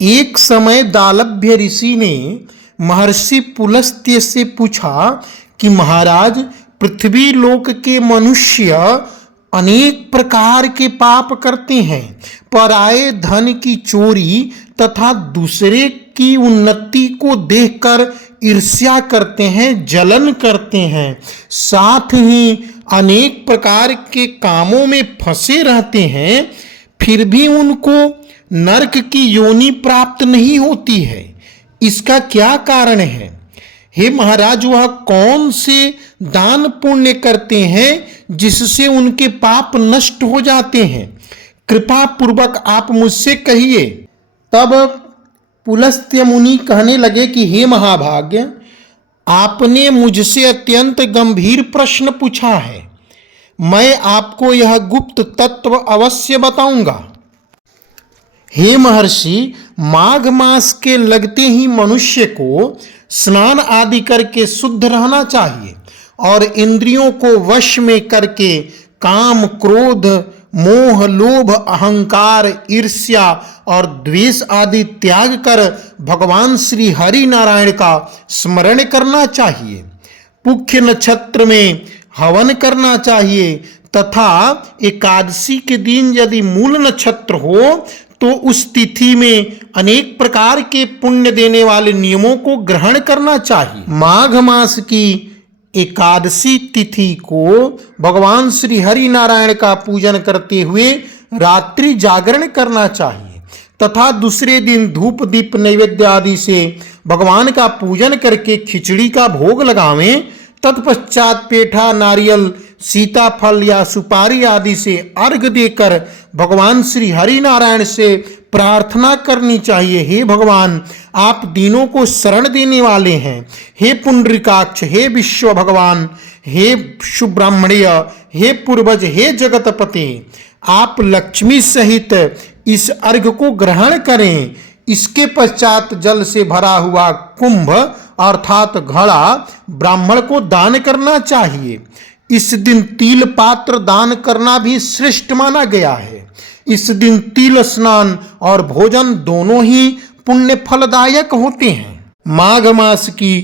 एक समय दालभ्य ऋषि ने महर्षि पुलस्त्य से पूछा कि महाराज, पृथ्वी लोक के मनुष्य अनेक प्रकार के पाप करते हैं, पराये धन की चोरी तथा दूसरे की उन्नति को देखकर ईर्ष्या करते हैं, जलन करते हैं, साथ ही अनेक प्रकार के कामों में फंसे रहते हैं, फिर भी उनको नरक की योनि प्राप्त नहीं होती है। इसका क्या कारण है? हे महाराज, वह कौन से दान पुण्य करते हैं जिससे उनके पाप नष्ट हो जाते हैं? कृपा पूर्वक आप मुझसे कहिए। तब पुलस्त्य मुनि कहने लगे कि हे महाभाग्य, आपने मुझसे अत्यंत गंभीर प्रश्न पूछा है। मैं आपको यह गुप्त तत्व अवश्य बताऊंगा। हे महर्षि, माघ मास के लगते ही मनुष्य को स्नान आदि करके शुद्ध रहना चाहिए और इंद्रियों को वश में करके काम, क्रोध, मोह, लोभ, अहंकार, ईर्ष्या और द्वेष आदि त्याग कर भगवान श्री हरि नारायण का स्मरण करना चाहिए। पुख्य नक्षत्र में हवन करना चाहिए तथा एकादशी के दिन यदि मूल नक्षत्र हो तो उस तिथि में अनेक प्रकार के पुण्य देने वाले नियमों को ग्रहण करना चाहिए। माघ मास की एकादशी तिथि को भगवान श्री हरि नारायण का पूजन करते हुए रात्रि जागरण करना चाहिए तथा दूसरे दिन धूप दीप नैवेद्य आदि से भगवान का पूजन करके खिचड़ी का भोग लगावें। तत्पश्चात पेठा, नारियल, सीताफल या सुपारी आदि से अर्घ देकर भगवान श्री हरि नारायण से प्रार्थना करनी चाहिए। हे भगवान, आप दीनों को शरण देने वाले हैं। हे पुंडरीकाक्ष, हे विश्व भगवान, हे सुब्रह्मण्य, हे पूर्वज, हे जगतपते, आप लक्ष्मी सहित इस अर्घ को ग्रहण करें। इसके पश्चात जल से भरा हुआ कुंभ अर्थात घड़ा ब्राह्मण को दान करना चाहिए। इस दिन तिल पात्र दान करना भी श्रेष्ठ माना गया है। इस दिन तिल स्नान और भोजन दोनों ही पुण्य फलदायक होते हैं। माघ मास की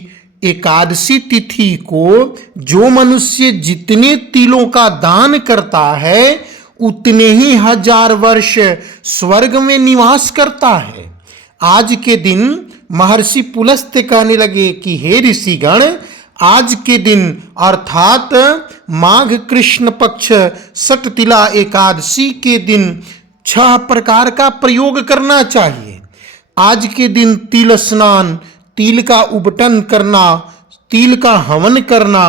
एकादशी तिथि को जो मनुष्य जितने तिलों का दान करता है उतने ही 1000 वर्ष स्वर्ग में निवास करता है। आज के दिन महर्षि पुलस्त्य कहने लगे कि हे ऋषिगण, आज के दिन अर्थात माघ कृष्ण पक्ष सटतिला एकादशी के दिन 6 प्रकार का प्रयोग करना चाहिए। आज के दिन तिल स्नान, तिल का उबटन करना, तिल का हवन करना,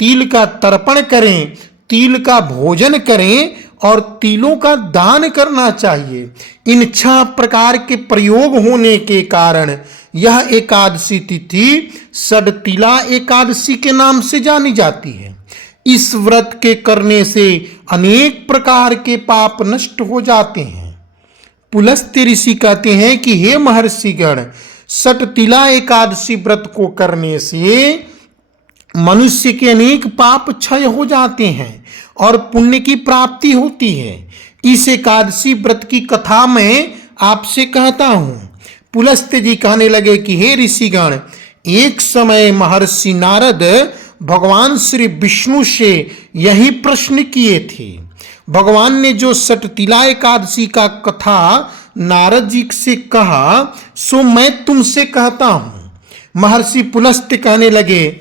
तिल का तर्पण करें, तिल का भोजन करें और तिलों का दान करना चाहिए। इन 6 प्रकार के प्रयोग होने के कारण यह एकादशी तिथि सडतिला एकादशी के नाम से जानी जाती है। इस व्रत के करने से अनेक प्रकार के पाप नष्ट हो जाते हैं। पुलस्त्य ऋषि कहते हैं कि हे महर्षिगण, सटतिला एकादशी व्रत को करने से मनुष्य के अनेक पाप क्षय हो जाते हैं और पुण्य की प्राप्ति होती है। इस एकादशी व्रत की कथा मैं आपसे कहता हूँ। पुलस्त्य जी कहने लगे कि हे ऋषिगण, एक समय महर्षि नारद भगवान श्री विष्णु से यही प्रश्न किए थे। भगवान ने जो सटतिला एकादशी का कथा नारद जी से कहा सो मैं तुमसे कहता हूँ। महर्षि पुलस्त्य कहने लगे,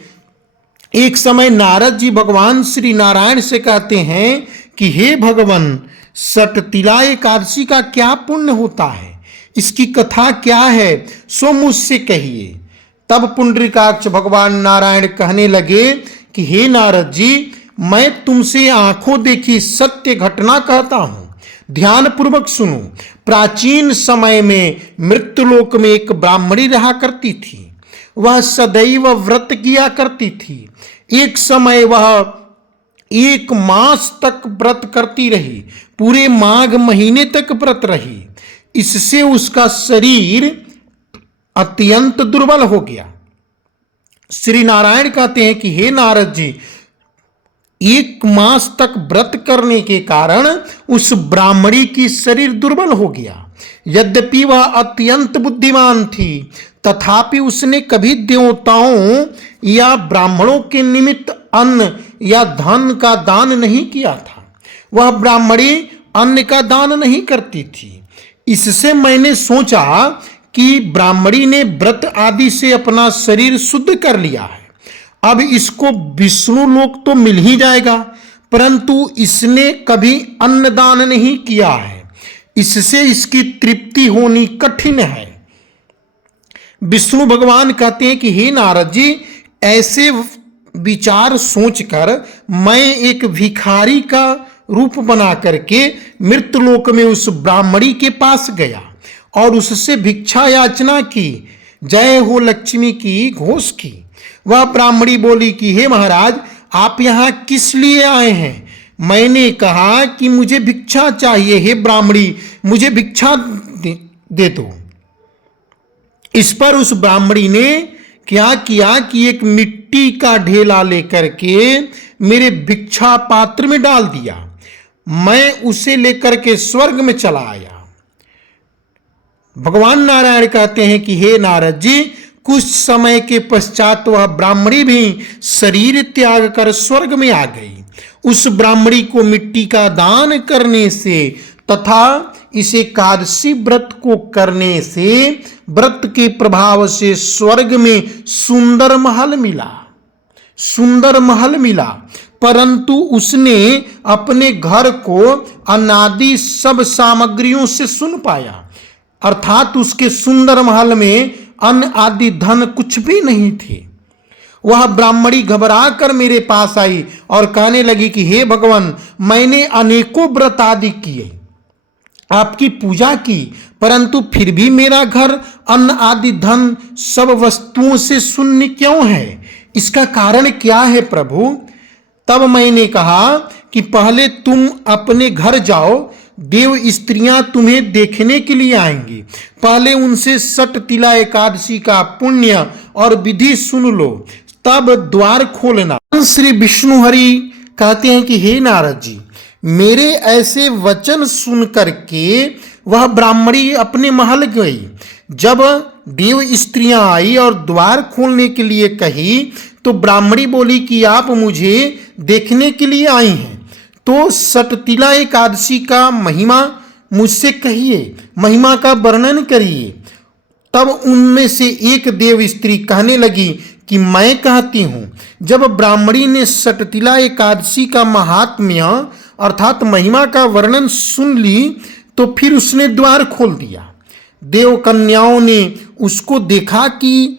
एक समय नारद जी भगवान श्री नारायण से कहते हैं कि हे भगवान, सटतिला एकादशी का क्या पुण्य होता है, इसकी कथा क्या है, सो मुझसे कहिए। तब पुंडरीकाक्ष भगवान नारायण कहने लगे कि हे नारद जी, मैं तुमसे आंखों देखी सत्य घटना कहता हूँ, ध्यान पूर्वक सुनो। प्राचीन समय में मृत्युलोक में एक ब्राह्मणी रहा करती थी। वह सदैव व्रत किया करती थी। एक समय वह 1 मास तक व्रत करती रही, पूरे माघ महीने तक व्रत रही। इससे उसका शरीर अत्यंत दुर्बल हो गया। श्री नारायण कहते हैं कि हे नारद जी, 1 मास तक व्रत करने के कारण उस ब्राह्मणी की शरीर दुर्बल हो गया। यद्यपि वह अत्यंत बुद्धिमान थी, तथापि उसने कभी देवताओं या ब्राह्मणों के निमित्त अन्न या धन का दान नहीं किया था। वह ब्राह्मणी अन्न का दान नहीं करती थी। इससे मैंने सोचा कि ब्राह्मणी ने व्रत आदि से अपना शरीर शुद्ध कर लिया है, अब इसको विष्णु लोक तो मिल ही जाएगा, परंतु इसने कभी अन्नदान नहीं किया है, इससे इसकी तृप्ति होनी कठिन है। विष्णु भगवान कहते हैं कि हे नारद जी, ऐसे विचार सोचकर मैं एक भिखारी का रूप बना करके मृतलोक में उस ब्राह्मणी के पास गया और उससे भिक्षा याचना की। जय हो लक्ष्मी की घोष की। वह ब्राह्मणी बोली कि हे महाराज, आप यहाँ किस लिए आए हैं? मैंने कहा कि मुझे भिक्षा चाहिए, हे ब्राह्मणी मुझे भिक्षा दे दो। इस पर उस ब्राह्मणी ने क्या किया कि एक मिट्टी का ढेला लेकर के मेरे भिक्षा पात्र में डाल दिया। मैं उसे लेकर के स्वर्ग में चला आया। भगवान नारायण कहते हैं कि हे नारद जी, कुछ समय के पश्चात वह ब्राह्मणी भी शरीर त्याग कर स्वर्ग में आ गई। उस ब्राह्मणी को मिट्टी का दान करने से तथा इस एकादशी व्रत को करने से व्रत के प्रभाव से स्वर्ग में सुंदर महल मिला, परंतु उसने अपने घर को अनादि सब सामग्रियों से सुन पाया, अर्थात उसके सुंदर महल में अन्न आदि धन कुछ भी नहीं थे। वह ब्राह्मणी घबरा कर मेरे पास आई और कहने लगी कि हे भगवान, मैंने अनेकों व्रत आदि किए, आपकी पूजा की, परंतु फिर भी मेरा घर अन्न आदि धन सब वस्तुओं से शून्य क्यों है? इसका कारण क्या है प्रभु? तब मैंने कहा कि पहले तुम अपने घर जाओ, देव स्त्रियां तुम्हें देखने के लिए आएंगी। पहले उनसे सट तिला एकादशी का पुण्य और विधि सुन लो, तब द्वार खोलना। श्री विष्णु हरि कहते हैं कि हे नारद जी, मेरे ऐसे वचन सुन करके वह ब्राह्मणी अपने महल गई। जब देव स्त्रियां आई और द्वार खोलने के लिए कही तो ब्राह्मणी बोली कि आप मुझे देखने के लिए आई हैं, तो सटतिला एकादशी का महिमा मुझसे कहिए, महिमा का वर्णन करिए। तब उनमें से एक देव स्त्री कहने लगी कि मैं कहती हूं। जब ब्राह्मणी ने सटतिला एकादशी का महात्म्य अर्थात महिमा का वर्णन सुन ली तो फिर उसने द्वार खोल दिया। देव कन्याओं ने उसको देखा कि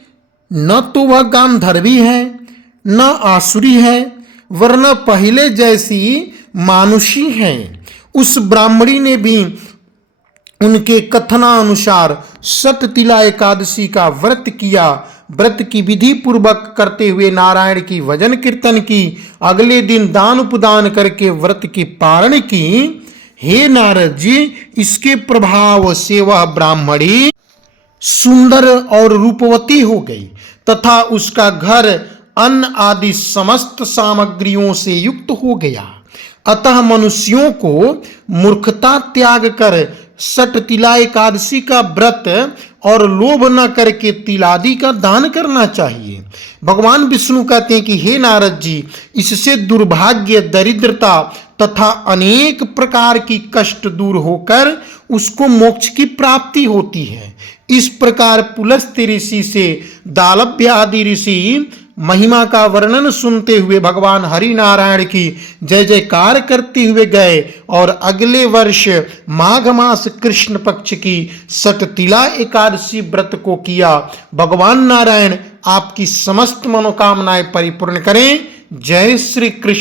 न तो वह गांधर्वी है न आसुरी है, वरन पहले जैसी मानुषी है। उस ब्राह्मणी ने भी उनके कथनानुसार सटतिला एकादशी का व्रत किया। व्रत की विधि पूर्वक करते हुए नारायण की भजन कीर्तन की, अगले दिन दान उपदान करके व्रत की पारण की। हे नारद जी, इसके प्रभाव से वह ब्राह्मणी सुंदर और रूपवती हो गई तथा उसका घर अन्न आदि समस्त सामग्रियों से युक्त हो गया। अतः मनुष्यों को मूर्खता त्याग कर सटतिला एकादशी का व्रत और लोभ न करके तिलादि का दान करना चाहिए। भगवान विष्णु कहते हैं कि हे नारद जी, इससे दुर्भाग्य, दरिद्रता तथा अनेक प्रकार की कष्ट दूर होकर उसको मोक्ष की प्राप्ति होती है। इस प्रकार पुलस्त्य ऋषि से दालभ्य आदि ऋषि महिमा का वर्णन सुनते हुए भगवान हरि नारायण की जय जयकार करते हुए गए और अगले वर्ष माघ मास कृष्ण पक्ष की सटतिला एकादशी व्रत को किया। भगवान नारायण आपकी समस्त मनोकामनाएं परिपूर्ण करें। जय श्री कृष्ण।